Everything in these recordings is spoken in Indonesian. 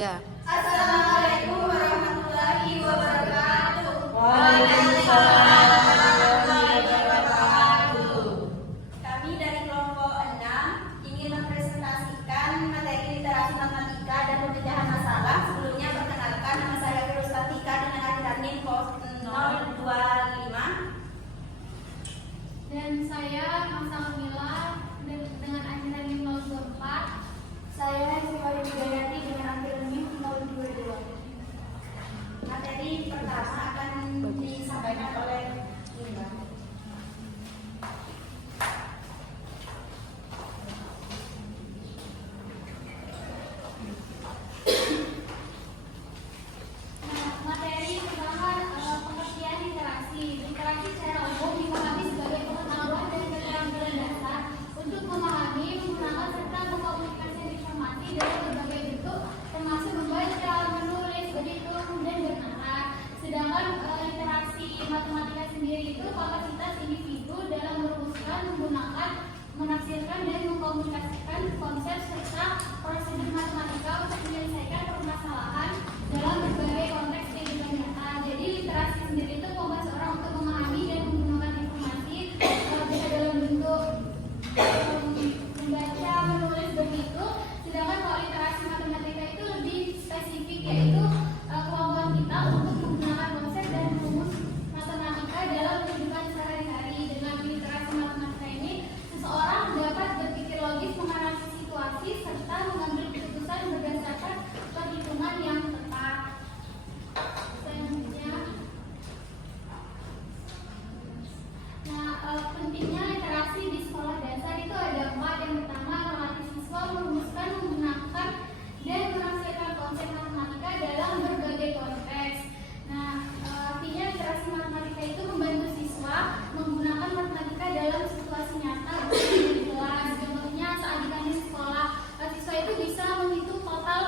Ya. Assalamualaikum warahmatullahi wabarakatuh. Waalaikumsalam warahmatullahi wabarakatuh. Kami dari kelompok 6 ingin mempresentasikan materi literasi matematika dan pemecahan masalah. Sebelumnya perkenalkan, nama saya Firustatika dengan akhiran NIM 025. Dan saya Mas Almila dengan akhiran NIM 024. Saya Sifari Widayati dengan akhiran NIM 022. Materi pertama akan disampaikan oleh Linda. Materi pertama pengertian literasi. Literasi secara umum dipahami sebagai pengetahuan dan keterampilan dasar untuk memahami, menggunakan serta mengkomunikasikan informasi dalam berbagai bentuk, termasuk membaca, menulis, berhitung, dan bernahar. Sedangkan literasi matematika sendiri itu kapasitas individu dalam merumuskan, menggunakan, menafsirkan, dan mengkomunikasikan konsep serta prosedur matematika untuk menyelesaikan permasalahan dalam berbagai konteks kehidupan nyata. Jadi literasi sendiri itu membuat seorang untuk memahami dan menggunakan informasi bisa dalam bentuk membaca, menulis, berhitung. Sedangkan kalau literasi matematika itu lebih spesifik, yaitu kemampuan kita untuk menggunakan konsep dan rumus matematika dalam kehidupan sehari-hari. Dengan literasi matematika ini, seseorang dapat berpikir logis, menganalisis situasi, serta mengambil keputusan berdasarkan perhitungan yang tepat. Selanjutnya, pentingnya literasi di sekolah dasar itu ada 4. Yang pertama, melatih siswa merumuskan, menggunakan, dan menafsirkan konsep matematika dalam berbagai konteks. Artinya literasi matematika itu membantu siswa menggunakan matematika dalam situasi nyata di kelas. Contohnya saat di sekolah, siswa itu bisa menghitung total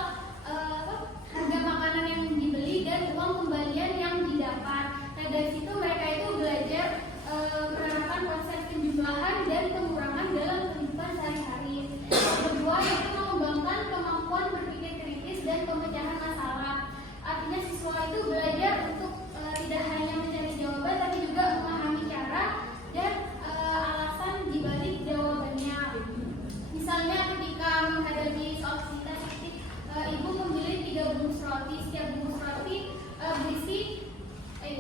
harga makanan yang dibeli dan uang kembalian yang didapat. Dari situ mereka itu belajar penerapan konsep penjumlahan dan pengurangan dalam kehidupan sehari-hari. Yang kedua, yaitu mengembangkan kemampuan berpikir kritis dan pemecahan masalah. Artinya siswa itu belajar untuk tidak hanya mencari jawaban, tapi juga memahami cara dan alasan dibalik jawabannya. Misalnya ketika menghadapi soal statistik, ibu memilih 3 bungkus roti.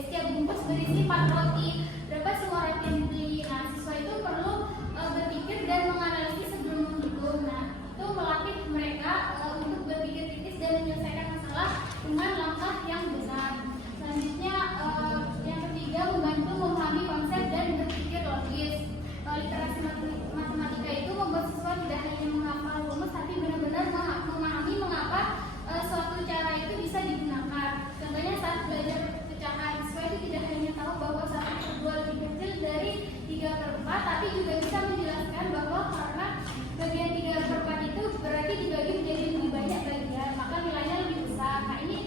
Setiap bungkus berisi 4 roti. Berapa semua roti yang dibeli? Siswa itu perlu berpikir dan menganalisis sebelum menghitung. Itu melatih mereka untuk berpikir kritis dan menyelesaikan masalah dengan langkah yang benar. Selanjutnya, yang ketiga, membantu memahami konsep dan berpikir logis. Literasi matematika itu membuat siswa tidak hanya menghafal rumus, tapi benar-benar memahami mengapa suatu cara itu bisa digunakan. Contohnya saat belajar pecahan, siswa itu tidak hanya tahu bahwa 1/2 lebih kecil dari 3/4, tapi juga bisa menjelaskan bahwa karena bagian 3/4 itu berarti dibagi menjadi lebih banyak bagian, maka nilainya lebih besar. Ini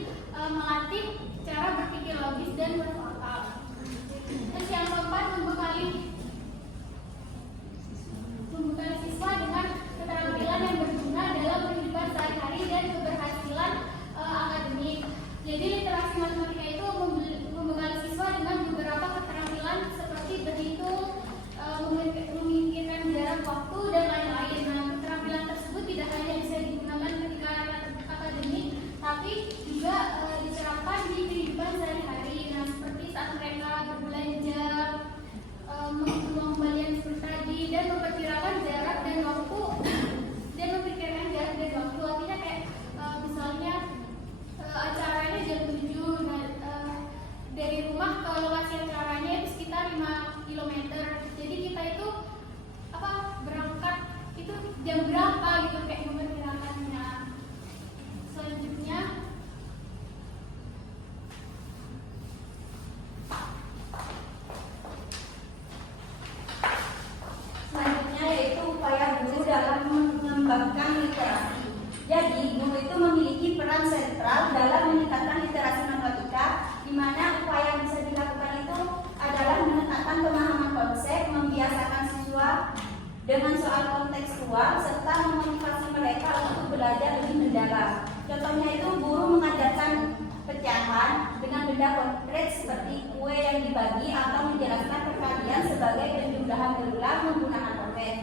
benda konkret seperti kue yang dibagi atau menjelaskan perkalian sebagai penjumlahan berulang menggunakan konten.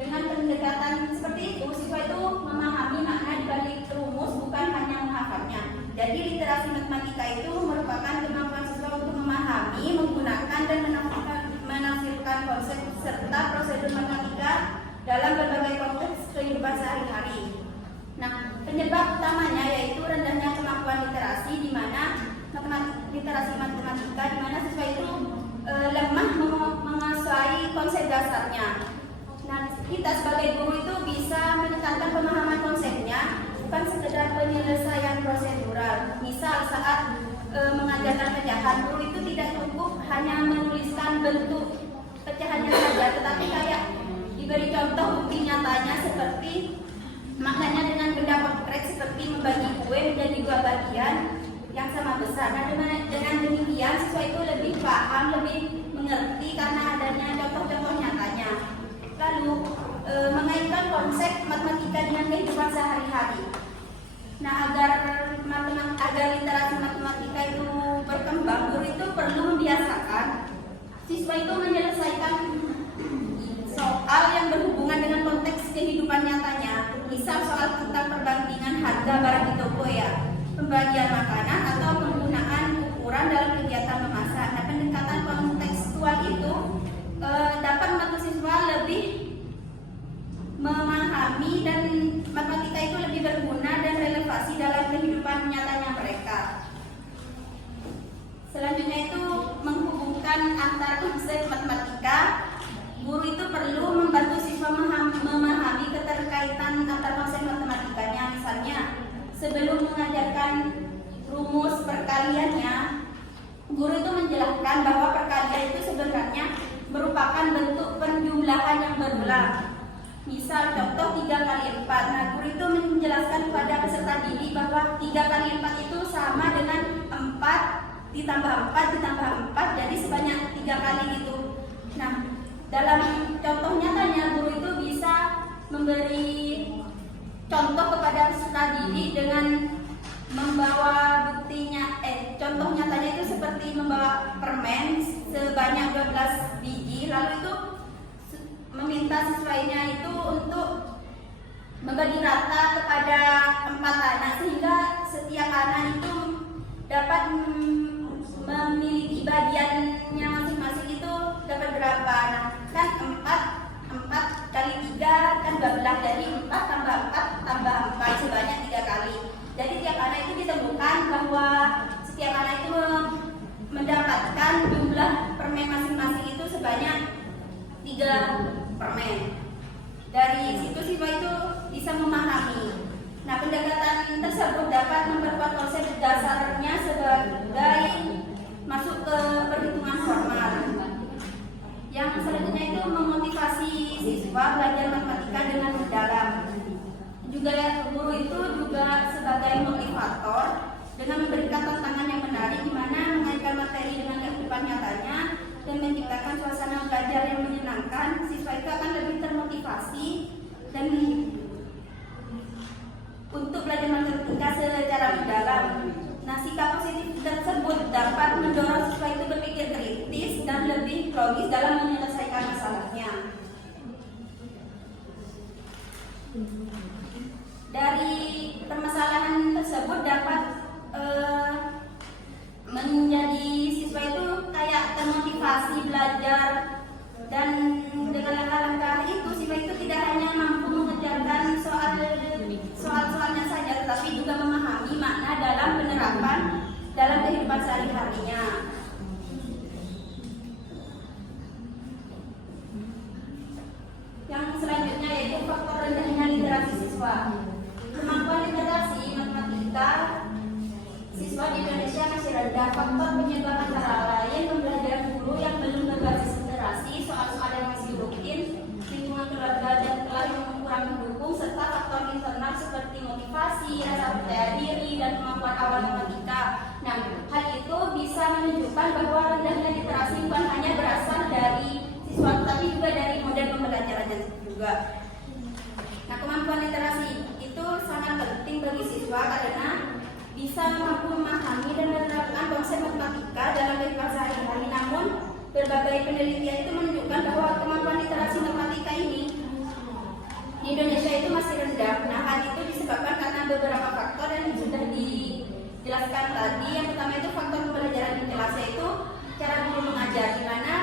Dengan pendekatan seperti itu, siswa itu memahami makna di balik rumus, bukan hanya menghafalnya. Jadi literasi matematika itu merupakan kemampuan siswa untuk memahami, menggunakan dan menafsirkan konsep serta prosedur matematika dalam berbagai konteks kehidupan sehari-hari. Nah, penyebab utamanya yaitu rendahnya kemampuan literasi, di mana literasi matematika, di mana siswa itu lemah menguasai konsep dasarnya. Nah, kita sebagai guru itu bisa menekankan pemahaman konsepnya, bukan sekedar penyelesaian prosedural. Misal saat mengajarkan pecahan, guru itu tidak cukup hanya menuliskan bentuk pecahannya saja, tetapi kayak diberi contoh bukti nyatanya seperti maknanya dengan benda konkret seperti membagi kue menjadi 2 bagian yang sama besar. Nah, dengan demikian siswa itu lebih paham, lebih mengerti karena adanya contoh-contoh nyatanya. Lalu mengaitkan konsep matematika dengan kehidupan sehari-hari. Nah, agar literasi matematika itu berkembang, guru itu perlu membiasakan siswa itu menyelesaikan soal yang berhubungan dengan konteks kehidupan nyatanya. Misal soal tentang perbandingan harga barang di toko ya, pembagian makanan atau penggunaan ukuran dalam kegiatan memasak. Nah, pendekatan kontekstual itu dapat membantu siswa lebih memahami dan matematika itu lebih berguna dan relevansi dalam kehidupan nyatanya mereka. Selanjutnya itu menghubungkan antar konsep matematika. Guru itu perlu membantu siswa memahami keterkaitan antar konsep matematikanya. Misalnya, sebelum mengajarkan rumus perkaliannya, guru itu menjelaskan bahwa perkalian itu sebenarnya merupakan bentuk penjumlahan yang berulang. Misal contoh 3 kali 4. Nah, guru itu menjelaskan kepada peserta didik bahwa 3 kali 4 itu sama dengan 4 ditambah 4 ditambah 4, jadi sebanyak 3 kali gitu. Nah, dalam contoh nyatanya guru itu bisa memberi contoh kepada peserta didik dengan membawa buktinya. Contoh nyatanya itu seperti membawa permen sebanyak 12 biji, lalu itu meminta siswanya itu untuk membagi rata kepada 4 anak, sehingga setiap anak itu dapat memiliki bagiannya masing-masing itu dapat berapa. Nah, kan 4 kali 3 kan 12, jadi 4 tambah 4 tambah 4 sebanyak 3 kali. Jadi tiap anak itu ditemukan bahwa setiap anak itu mendapatkan jumlah permen masing-masing itu sebanyak 3 permen. Dari situ siswa itu bisa memahami. Nah, pendekatan tersebut dapat memperkuat konsep dasarnya sebagai masuk ke perhitungan formal. Yang selanjutnya itu memotivasi siswa belajar matematika dengan mendalam. Juga guru itu juga sebagai motivator dengan memberikan tantangan yang menarik, di mana mengaitkan materi dengan kehidupan nyatanya dan menciptakan suasana belajar yang menyenangkan. Siswa itu akan lebih termotivasi dan untuk belajar matematika secara mendalam. Nah, sikap positif tersebut dapat mendorong siswa itu berpikir kritis dan lebih logis dalam menyelesaikan masalahnya. Dari permasalahan tersebut dapat menjadi siswa itu kayak termotivasi belajar, dan dengan langkah-langkah itu siswa itu tidak hanya mampu mengerjakan soal-soalnya saja, tetapi juga memahami makna dalam penerapan dalam kehidupan sehari-harinya. Yang selanjutnya yaitu faktor rendahnya literasi siswa. Kemampuan literasi matematika siswa di Indonesia masih rendah. Faktor penyebab antara lain pembelajaran guru yang belum berbasis literasi, soal-soal yang masih rutin, lingkungan keluarga dan kelas yang kurang mendukung, serta faktor internal seperti motivasi, rasa percaya diri, dan kemampuan awal matematika. Nah, hal itu bisa menunjukkan bahwa rendahnya literasi bukan hanya berasal dari siswa, tapi juga dari model pembelajarannya juga. Nah, kemampuan literasi itu sangat penting bagi siswa karena bisa mampu memahami dan menerapkan konsep berbagai penelitian itu menunjukkan bahwa kemampuan literasi matematika ini di Indonesia itu masih rendah. Nah, hal itu disebabkan karena beberapa faktor yang sudah dijelaskan tadi. Yang pertama itu faktor pembelajaran di kelas, yaitu cara guru mengajar, di mana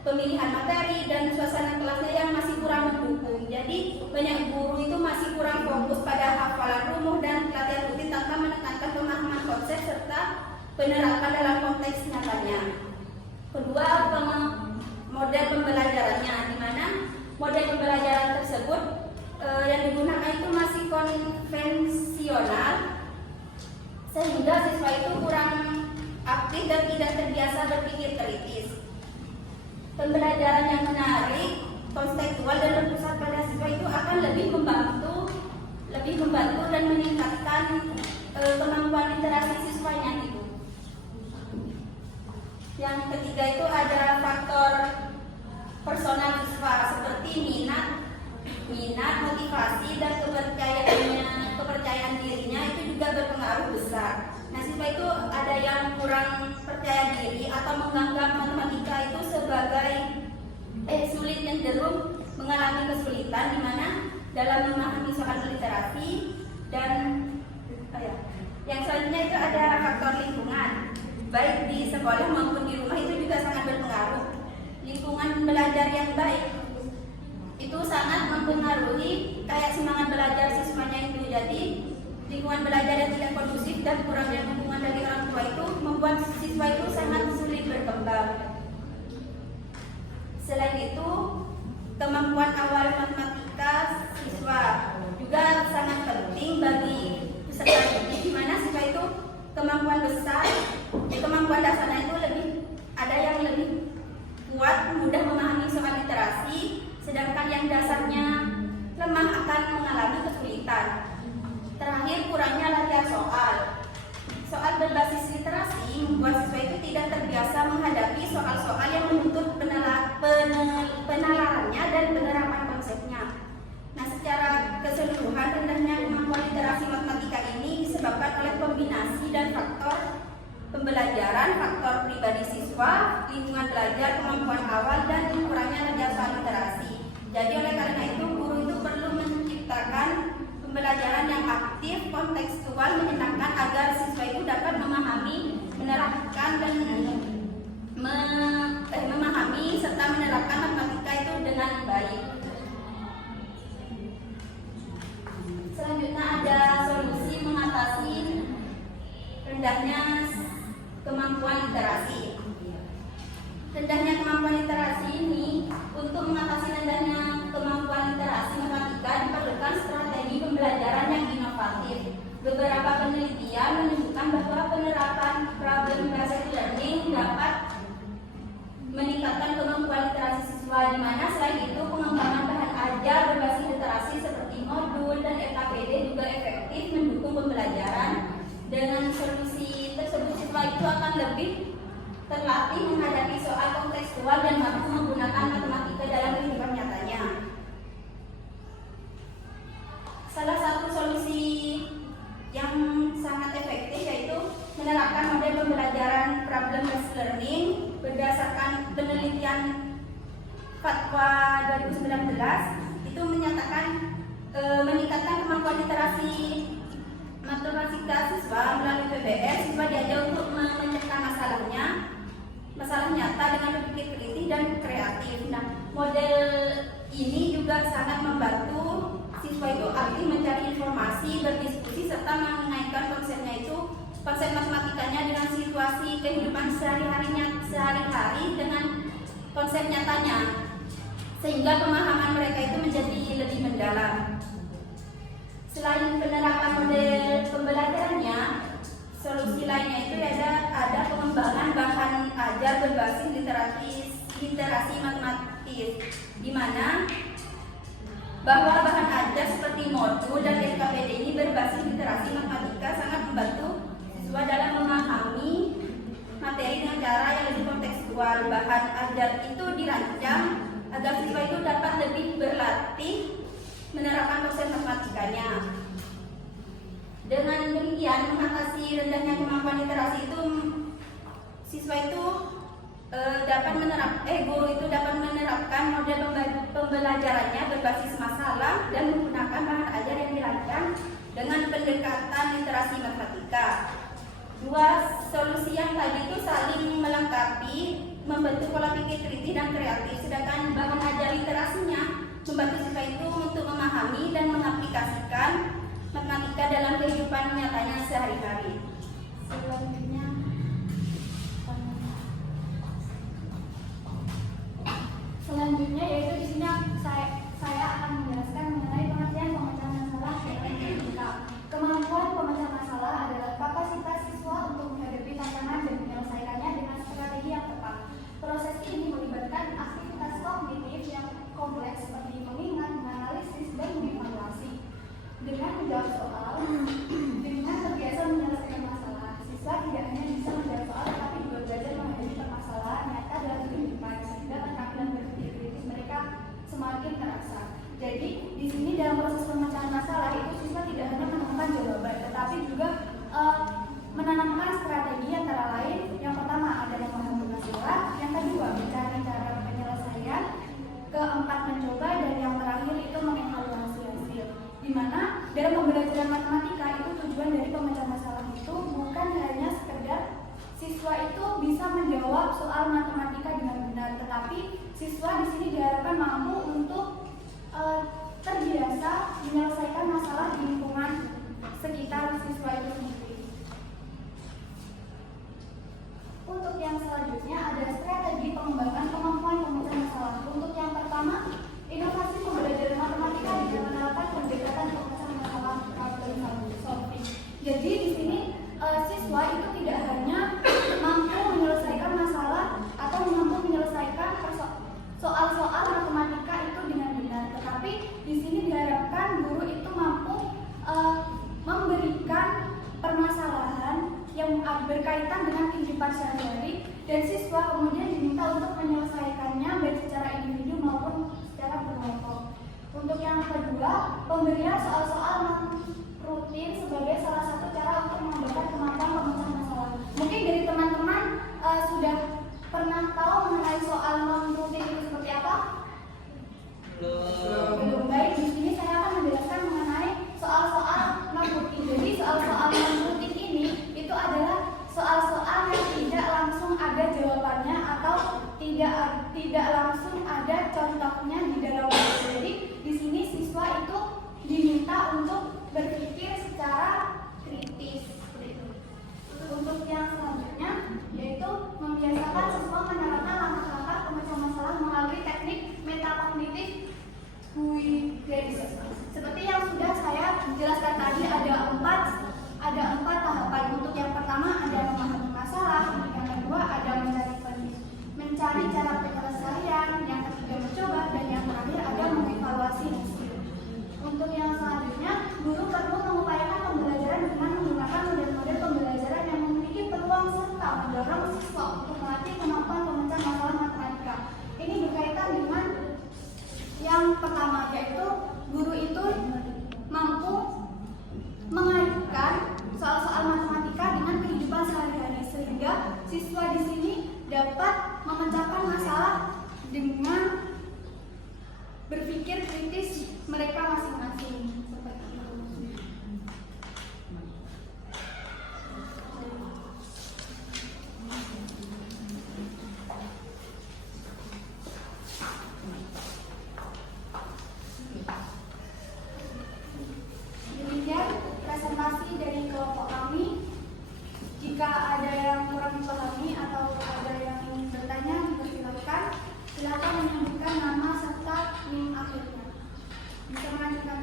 pemilihan materi dan suasana kelasnya yang masih kurang mendukung. Jadi banyak guru itu masih kurang fokus pada hafalan rumus dan latihan rutin tanpa menekankan pemahaman konsep serta penerapan dalam konteks nyatanya. Kedua, model pembelajarannya, di mana model pembelajaran tersebut yang digunakan itu masih konvensional, sehingga siswa itu kurang aktif dan tidak terbiasa berpikir kritis. Pembelajaran yang menarik, konseptual dan berpusat pada siswa itu akan lebih membantu dan meningkatkan kemampuan literasi siswanya gitu. Yang ketiga itu ada faktor personal siswa seperti minat, motivasi dan kepercayaan dirinya itu juga berpengaruh besar. Nah, siswa itu ada yang kurang percaya diri atau menganggap matematika itu sebagai sulit, cenderung mengalami kesulitan di mana dalam memahami soal literasi. Dan yang selanjutnya itu ada faktor lingkungan, baik di sekolah maupun di rumah itu juga sangat berpengaruh. Lingkungan belajar yang baik itu sangat mempengaruhi kayak semangat belajar siswanya itu. Jadi lingkungan belajar yang tidak kondusif dan kurangnya dukungan dari orang tua itu membuat siswa itu sangat sulit berkembang. Selain itu, kemampuan awal matematika siswa juga sangat penting bagi peserta didik, di mana siswa itu kemampuan dasarnya itu ada yang lebih kuat, mudah memahami soal literasi, sedangkan yang dasarnya lemah akan mengalami kesulitan. Terakhir, kurangnya latihan soal berbasis literasi membuat siswa itu tidak terbiasa menghadapi soal-soal yang menuntut penalarannya dan penerapan konsepnya. Nah, secara keseluruhan rendahnya kemampuan literasi matematika ini disebabkan oleh kombinasi dan faktor pembelajaran, faktor pribadi siswa, lingkungan belajar, kemampuan awal, dan kurangnya latihan soal literasi. Jadi oleh karena itu guru itu perlu menciptakan pembelajaran yang aktif, kontekstual, menyenangkan agar siswa itu dapat memahami, menerapkan dan memahami serta menerapkan matematika itu dengan baik. Selanjutnya ada solusi mengatasi rendahnya kemampuan literasi. Rendahnya kemampuan literasi ini, untuk mengatasi rendahnya kemampuan literasi matematika diperlukan strategi pembelajaran yang inovatif. Beberapa penelitian menunjukkan bahwa penerapan problem based learning dapat meningkatkan kemampuan literasi siswa, di mana selain itu pengembangan bahan ajar berbasis literasi seperti modul dan FKPD juga efektif mendukung pembelajaran. Dengan solusi tersebut siswa itu akan lebih terlatih menghadapi soal kontekstual dan mampu menggunakan matematika dalam kehidupan nyatanya. Salah satu solusi yang sangat efektif yaitu menerapkan model pembelajaran problem based learning berdasarkan penelitian Fatwa 2019 itu menyatakan meningkatkan kemampuan literasi matematika siswa melalui PBL. Siswa diajar untuk memecahkan masalah nyata dengan berpikir kritis dan kreatif. Nah, model ini juga sangat membantu siswa itu aktif mencari informasi, berdiskusi serta mengaitkan konsep matematikanya dengan situasi kehidupan sehari-hari dengan konsep nyatanya, sehingga pemahaman mereka itu menjadi lebih mendalam. Selain penerapan model pembelajarannya, solusi lainnya itu ada pengembangan bahan ajar berbasis literasi matematis, di mana bahwa bahan ajar seperti modul dan SKPD ini berbasis literasi matematika sangat membantu siswa dalam memahami materi dengan cara yang lebih kontekstual. Bahan ajar itu dirancang agar siswa itu dapat lebih berlatih menerapkan konsep matematikanya. Dengan demikian, mengatasi rendahnya kemampuan literasi itu, siswa itu guru itu dapat menerapkan model pembelajarannya berbasis masalah dan menggunakan bahan ajar yang dirancang dengan pendekatan literasi matematika. Dua solusi yang tadi itu saling melengkapi, membentuk pola pikir kritis dan kreatif, sedangkan bahan ajar literasinya membantu siswa itu untuk memahami dan mengaplikasikan matematika dalam kehidupan nyatanya sehari-hari. Selanjutnya yaitu di sini saya akan menjelaskan mengenai pengertian pemecahan masalah dalam matematika. Kemampuan pemecah masalah adalah kapasitas siswa untuk menghadapi tantangan dan menyelesaikannya dengan strategi yang tepat. Proses ini melibatkan aktivitas kognitif yang kompleks seperti mengingat, menganalisis, dan mengevaluasi. Dengan menjawab soal, dengan terbiasa menyelesaikan masalah, siswa tidak hanya bisa menjawab soal, tetapi juga belajar menghadapi permasalahan nyata dalam kehidupan, sehingga keterampilan berpikir kritis mereka semakin terasa. Jadi di sini dalam proses pemecahan masalah itu siswa tidak hanya menemukan jawaban, tetapi juga menanamkan strategi antara lain. Yang pertama adalah memahami masalah, yang kedua mencari cara penyelesaian, keempat mencoba, dan yang terakhir itu mengevaluasi hasil. Di mana dalam pembelajaran matematika itu tujuan dari pemecah masalah itu bukan hanya sekedar siswa itu bisa menjawab soal matematika dengan benar, tetapi siswa di sini diharapkan mampu untuk terbiasa menyelesaikan masalah di lingkungan sekitar siswa itu sendiri. Untuk yang selanjutnya ada strategi pengembangan kemampuan pemecah masalah. Untuk yang pertama, inovasi pembelajaran matematika dengan menerapkan pendekatan pemecah masalah problem solving. Jadi di sini siswa itu tidak hanya mampu menyelesaikan masalah atau mampu menyelesaikan soal-soal matematika itu dengan benar, tetapi di sini diharapkan guru itu mampu memberikan permasalahan yang berkaitan dengan kehidupan sehari-hari, dan siswa kemudian diminta untuk menyelesaikannya baik secara individu maupun secara berkelompok. Untuk yang kedua, pemberian soal-soal rutin sebagai salah satu cara untuk mengembangkan kemampuan pemecah masalah. Mungkin dari teman-teman sudah pernah tahu mengenai soal non-rutin itu seperti apa? Belum. Baik, di sini saya akan menjelaskan mengenai soal-soal non-rutin. Jadi soal-soal non-rutin ini itu adalah soal-soal yang tidak langsung ada jawabannya atau tidak langsung ada contohnya di dalam buku. Jadi di sini siswa itu diminta untuk berpikir secara kritis. Untuk yang selanjutnya yaitu membiasakan siswa menerapkan langkah-langkah pemecah masalah melalui teknik metakognitif Huygens. Seperti yang sudah saya jelaskan tadi, ada empat tahapan. Untuk yang pertama ada memahami masalah, yang kedua ada mencari cara penyelesaian, yang ketiga mencoba, dan yang terakhir ada mengevaluasi hasil. Untuk yang selanjutnya, guru perlu mengupayakan pembelajaran dengan menggunakan model-model pembelajaran yang memiliki peluang serta mendorong siswa untuk melatih kemampuan pemecah masalah matematika. Ini berkaitan dengan yang pertama, yaitu guru itu mampu mengaitkan soal-soal matematika dengan kehidupan sehari-hari, sehingga siswa di sini dapat memecahkan masalah dengan berpikir kritis mereka masing-masing. Seperti itu. Demikian presentasi dari kelompok kami. Jika ada yang kurang dipahami atau ada yang ingin bertanya, dipersilakan. Silakan menyebutkan nama serta NIM akhirnya. Bisa melanjutkan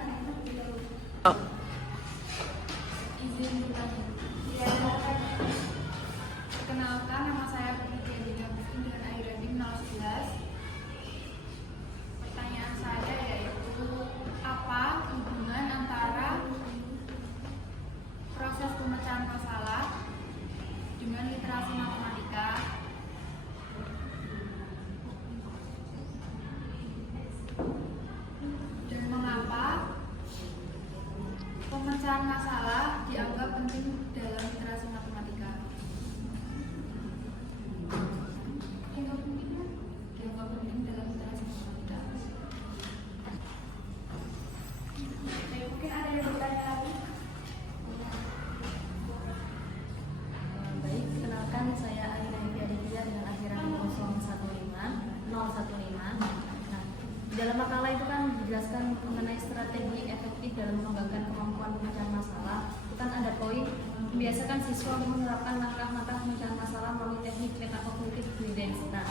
membiasakan siswa menerapkan langkah-langkah pemecahan masalah melalui teknik metakognitif guidance. Nah,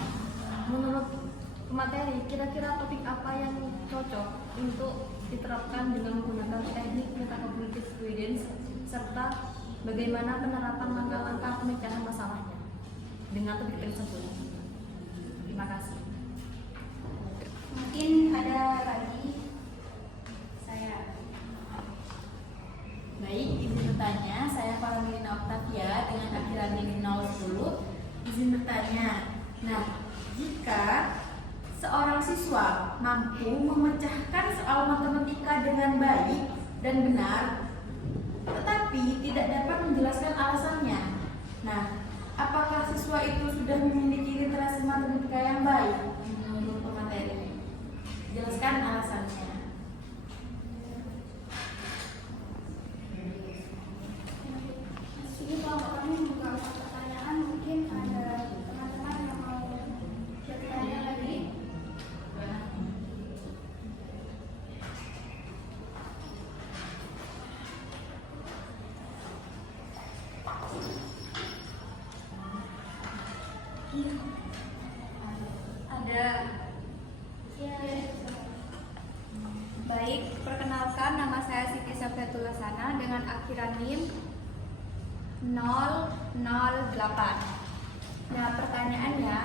menurut pemateri, kira-kira topik apa yang cocok untuk diterapkan dengan menggunakan teknik metakognitif guidance serta bagaimana penerapan langkah-langkah pemecahan masalahnya dengan topik tersebut? Terima kasih. Mungkin ada lagi saya. Baik, izin bertanya, saya Paramirina Octavia dengan akhiran NIM 010. Izin bertanya, nah, jika seorang siswa mampu memecahkan soal matematika dengan baik dan benar, tetapi tidak dapat menjelaskan alasannya, nah, apakah siswa itu sudah memiliki literasi matematika yang baik menurut pemateri? Jelaskan alasannya. Jadi kalau kami membuka pertanyaan, mungkin ada teman-teman yang mau bertanya lagi. Ada. Ya. Baik, perkenalkan nama saya Siti Safiatul Sana dengan akhiran NIM 008. Nah, pertanyaannya,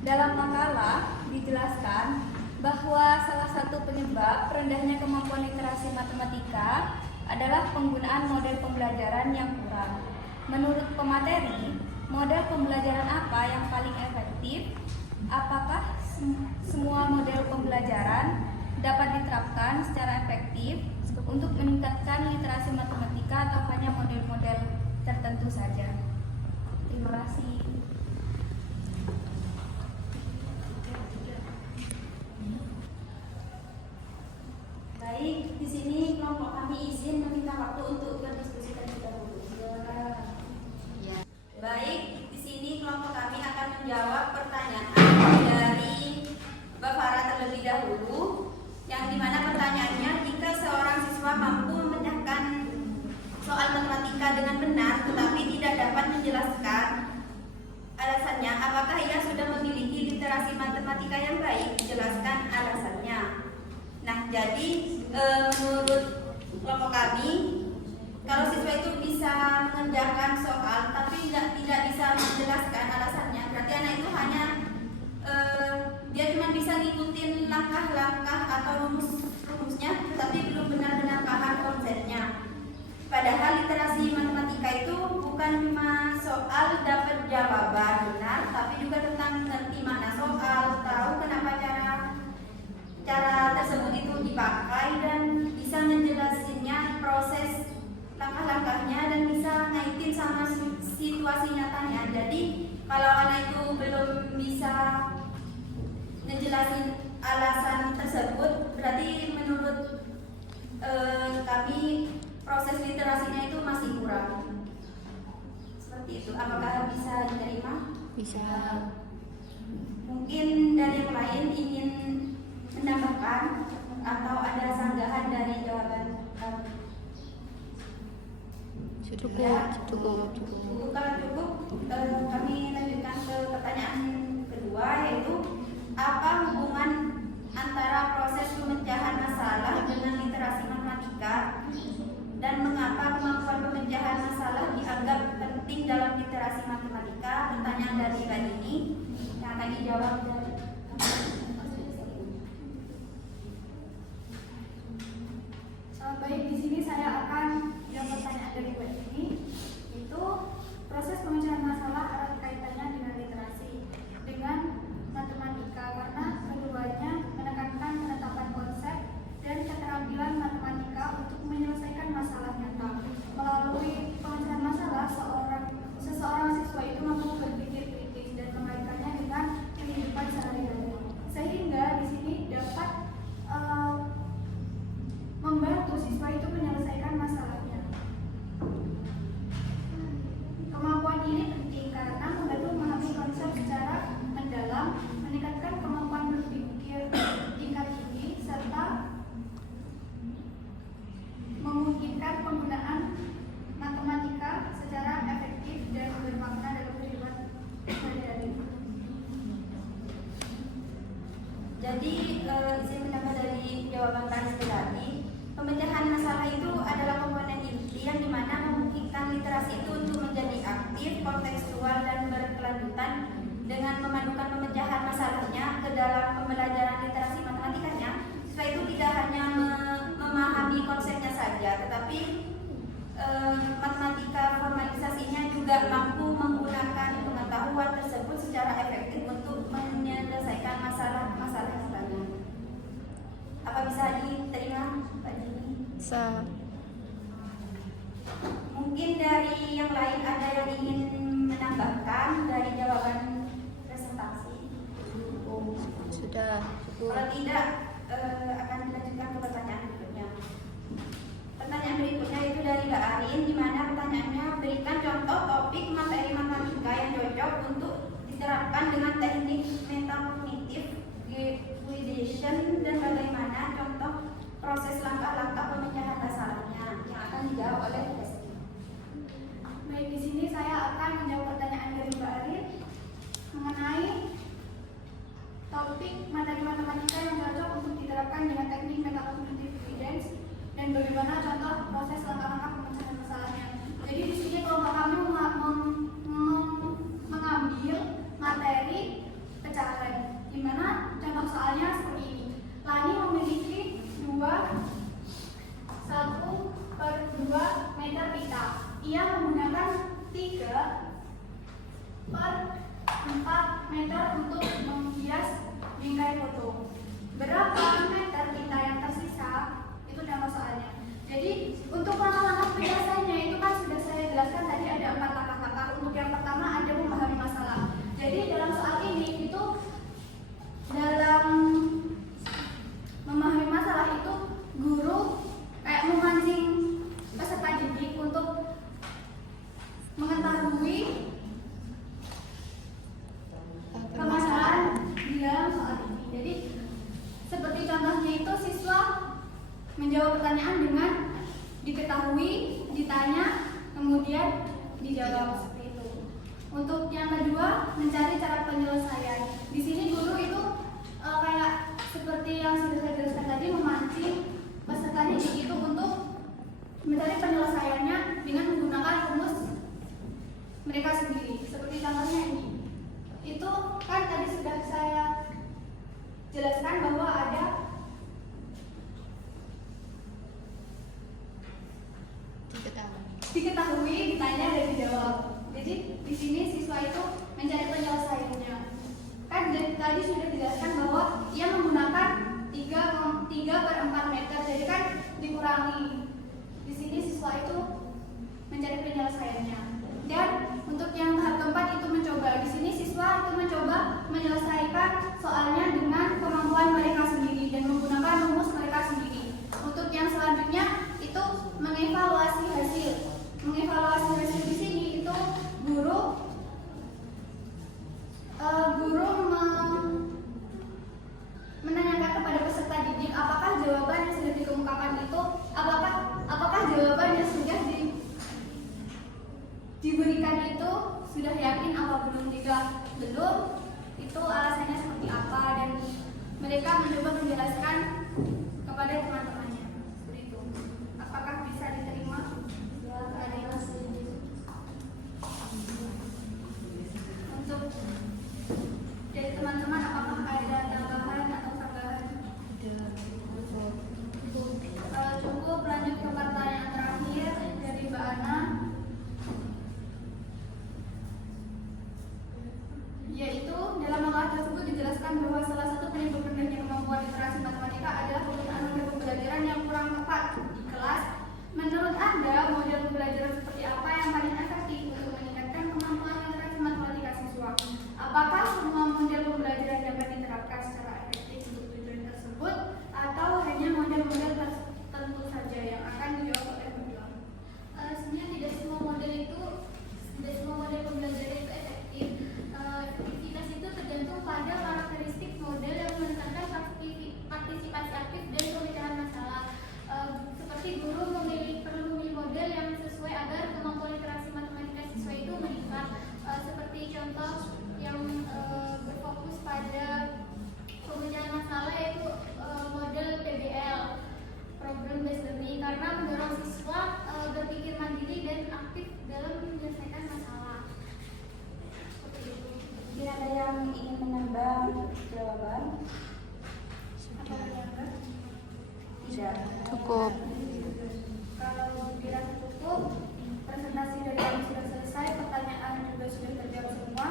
dalam makalah dijelaskan bahwa salah satu penyebab rendahnya kemampuan literasi matematika adalah penggunaan model pembelajaran yang kurang. Menurut pemateri, model pembelajaran apa yang paling efektif? Apakah semua model pembelajaran dapat diterapkan secara efektif untuk meningkatkan literasi matematika atau hanya model-model tertentu saja? Terima kasih. Baik, di sini kelompok kami izin meminta waktu untuk berdiskusi terlebih dahulu. Baik, di sini kelompok kami akan menjawab pertanyaan dari Mbak Farah terlebih dahulu, yang dimana pertanyaannya, jika seorang siswa mampu memecahkan soal matematika dengan benar tetapi tidak dapat menjelaskan alasannya, apakah ia sudah memiliki literasi matematika yang baik? Jelaskan alasannya. Nah, jadi menurut kelompok kami, kalau siswa itu bisa mengerjakan soal tapi tidak bisa menjelaskan alasannya, berarti anak itu hanya dia cuma bisa ngikutin langkah-langkah atau rumusnya, tapi belum benar-benar paham konsepnya. Padahal literasi matematika itu bukan cuma soal dapat jawaban benar, tapi juga tentang ngerti makna soal, tahu kenapa cara tersebut itu dipakai, dan bisa ngejelasinnya proses langkah-langkahnya, dan bisa ngaitin sama situasi nyatanya. Jadi kalau anak itu belum bisa ngejelasin alasan tersebut, berarti menurut kami proses literasinya itu masih kurang. Seperti itu. Apakah bisa diterima? Bisa. Mungkin dari yang lain ingin menambahkan atau ada sanggahan dari jawaban kami? Cukup. Kalau cukup, kami lanjutkan ke pertanyaan kedua, yaitu apa hubungan antara proses pemecahan masalah dengan literasi matematika, dan mengapa kemampuan pemecahan masalah dianggap penting dalam literasi matematika? Pertanyaan dari Mbak Nini yang akan dijawab dari Baik, di sini saya akan jawab pertanyaan dari Mbak ini. Itu proses pemecahan masalah erat kaitannya dengan literasi, dengan matematika, karena keduanya menekankan penetapan konsep dan keterampilan matematika untuk menyelesaikan masalah nyata. Melalui pemecahan masalah, seseorang siswa itu mampu berpikir kritis dan mengaitkannya dengan kehidupan Jadi izin menambah dari jawaban tadi tadi, pemecahan masalah itu adalah komponen inti yang dimana memungkinkan literasi itu untuk menjadi aktif, kontekstual dan berkelanjutan dengan memadukan pemecahan masalahnya ke dalam pembelajaran literasi matematikanya. Siswa itu tidak hanya memahami konsepnya saja, tetapi matematika formalisasinya juga mampu menggunakan pengetahuan tersebut secara efektif untuk menyelesaikan masalah-masalah yang banyak. Apa bisa diterima, Pak Jimmy? Bisa. Mungkin dari yang lain ada yang ingin menambahkan dari jawaban presentasi? Sudah. Kalau tidak, akan dilanjutkan ke pertanyaan berikutnya. Pertanyaan berikutnya itu dari Mbak Arin, di mana pertanyaannya berikan contoh topik materi matematika yang cocok untuk diterapkan dengan teknik metakognitif gradation dan bagaimana contoh proses langkah-langkah pemecahan masalahnya yang akan dijawab oleh Desti. Baik, di sini saya akan menjawab pertanyaan dari Mbak Arin mengenai topik materi matematika yang cocok untuk diterapkan dengan teknik metakognitif gradation dan bagaimana contoh proses langkah-langkah pemecahan masalahnya. Jadi di sini kelompok kami mengambil materi pecahan, di mana contoh soalnya seperti ini. Lani memiliki 1/2 meter pita. Ia menggunakan 3/4 meter untuk menghias bingkai foto. Berapa meter pita yang tersisa? Itu contoh soalnya. Jadi untuk langkah-langkah penyelesaiannya itu kan sudah saya jelaskan tadi, ada 4 langkah-langkah. Untuk yang pertama ada memahami masalah. Jadi dalam soal ini itu dalam memahami masalah itu guru kayak memancing peserta didik untuk mengetahui permasalahan di dalam soal ini. Jadi seperti contohnya itu siswa menjawab pertanyaan dengan diketahui, ditanya, kemudian dijawab seperti itu. Untuk yang kedua, mencari cara penyelesaian. Di sini guru itu kayak seperti yang sudah saya jelaskan tadi, memancing peserta didik itu untuk mencari penyelesaiannya dengan menggunakan rumus mereka sendiri. Seperti contohnya ini. Itu kan tadi sudah saya jelaskan bahwa ada diketahui, ditanya dan dijawab. Jadi di sini siswa itu mencari penyelesaiannya. Kan tadi sudah dijelaskan bahwa ia menggunakan 3/4 meter. Jadi kan dikurangi. Di sini siswa itu mencari penyelesaiannya. Dan untuk yang tahap keempat itu mencoba. Di sini siswa itu mencoba menyelesaikan soalnya dengan kemampuan mereka sendiri dan menggunakan rumus mereka sendiri. Untuk yang selanjutnya itu mengevaluasi hasil. Mengevaluasi hasil di sini itu guru menanyakan kepada peserta didik apakah jawaban yang sudah dikemukakan itu apakah jawaban yang sudah diberikan itu sudah yakin apa belum. Jika belum, itu alasannya seperti apa, dan mereka mencoba menjelaskan kepada teman-temannya seperti itu. Apakah bisa diterima? Untuk dari teman-teman, apakah ada tambahan atau tambahan? Kalau cukup, lanjut ke pertanyaan terakhir dari Mbak Ana, yaitu dalam makalah tersebut dijelaskan bahwa salah satu penyebab rendahnya kemampuan literasi matematika adalah penggunaan model pembelajaran yang kurang tepat di kelas. Menurut Anda, model pembelajaran seperti apa yang paling efektif untuk meningkatkan kemampuan literasi matematika siswa? ingin menambah jawaban? Apa menambah? Tidak. Cukup. Kalau dirasa cukup, presentasi dari kami sudah selesai, pertanyaan juga sudah terjawab semua.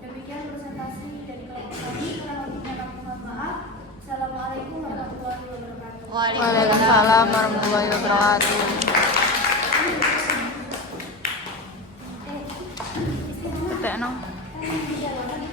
Demikian presentasi dari kelompok kami. Kurang lebihnya kami mohon maaf. Assalamualaikum warahmatullahi wabarakatuh. Waalaikumsalam warahmatullahi wabarakatuh. Betul, no?